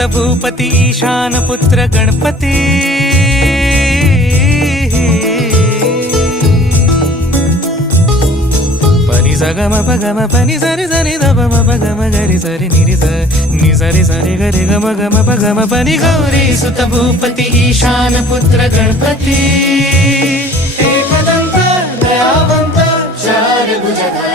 सुत भूपती ईशान पुत्र गणपती पनी सगम पगम पनी सरि सरि दम पगम गरि सरि निरि नि सरि सरि गरि गम गम पगम पनी गौरी सुत भूपती ईशान पुत्र गणपती एकदंत दयावंत चार भुजधारी